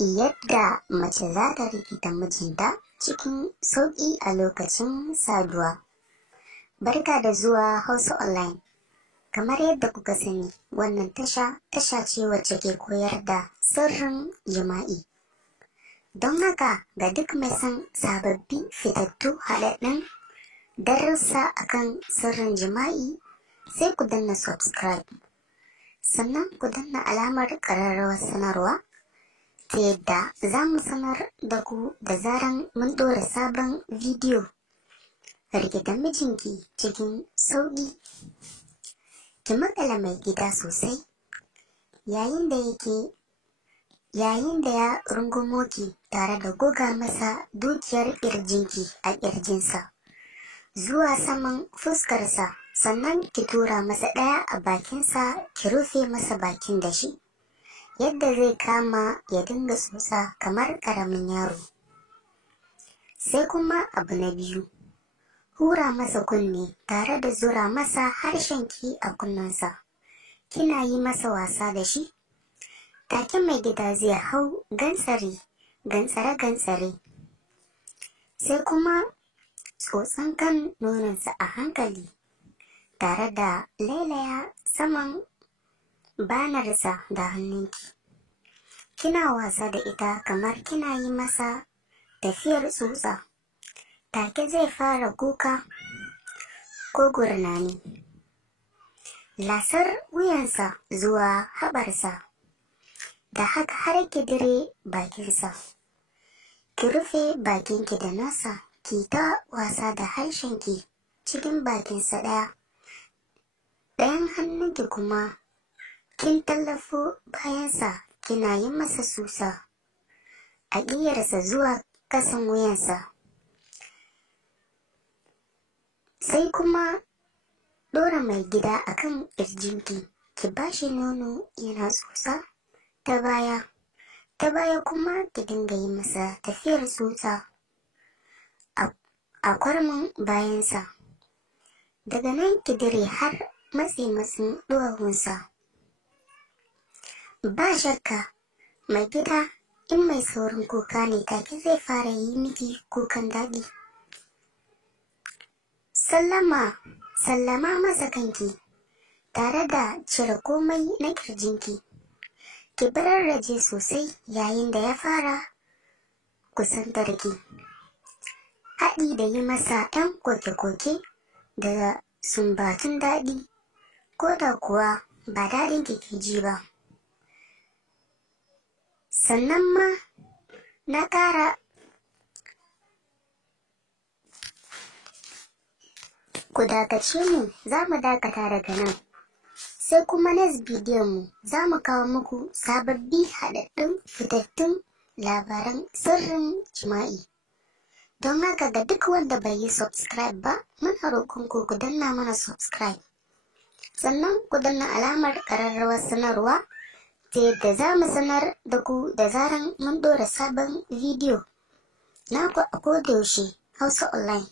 Yadda mace za ta rikita mijinta cikin sauƙi a lokacin saduwa. Barka da zuwa Hausa Online. Kamar yadda kuka sani, wannan tasha ce wacce ke koyar da sirrin jima'i. Don haka ga duk mai son sababbi fitattu haɗaɗɗun darussa akan sirrin jima'i, sai ku danna subscribe. Sannan ku danna alamar ƙararrawar sanarwa ta yadda za mu sanar da ku da zaran mun ɗora sabon bidiyo. Rikita mijinki cikin sauƙi. Ki maƙala mai gida sosai yayin da ya rungumo ki tare da goga masa dukiyar ƙirjinki a ƙirjinsa zuwa saman fuskarsa, sannan ki tura masa ɗaya a bakinsa, ki rufe masa bakin da shi yadda zai kama ya dinga tsotsa kamar ƙaramin yaro. Sai kuma abu na biyu, hura masa kunne tare da zura masa harshenki a kunnensa. Kina yi masa wasa da shi, take mai gida zai hau gantsare-gantsare. Sai kuma tsotsan kan nononsa a hankali tare da lailaya saman banarsa da hannunki. Kina wasa da ita kamar kina yi masa tafiyar tsutsa. Take zai fara kuka ko gurnani. Lasar wuyansa zuwa haɓarsa, da haka har ki dire bakinsa. Ki rufe bakinki da nasa, ki ta wasa da harshenki cikin bakinsa ɗayan hannunki kuma kin tallafo bayansa, kina yi masa susa a ƙiyarsa zuwa ƙasan wuyansa. Sai kuma ɗora mai gida akan ƙirjinki, ki bashi nono yana tsotsa ta baya kuma ki dinga yi masa tafiyar tsotsa a kwarmin bayansa. Daga nan ki dire har matsin ɗuwawunsa. Ba shakka mai gida in mai saurin kuka ne, take zai fara yi miki kukan daɗi. Sallama masa kanki tare da cire komai na ƙirjinki. Ki bararraje sosai yayin da ya fara kusantarki, haɗi da yi masa 'yan koke-koke da sumbatun daɗi, ko da kuwa ba daɗin kike ji ba. Sannan ma na ƙara ku dakace mu, za mu dakata daga nan. Sai kuma next bidiyon mu za mu kawo muku sababbi haɗaɗɗun fitattun labaran sirrin jima'i. Don haka ga duk wanda bai yi subscribe ba, muna roƙon ku danna mana subscribe. Sannan ku danna alamar ƙararrawar sanarwa ta yadda za mu sanar da ku da zaran mun ɗora sabon bidiyo. Naku a kodayaushe, Hausa Online.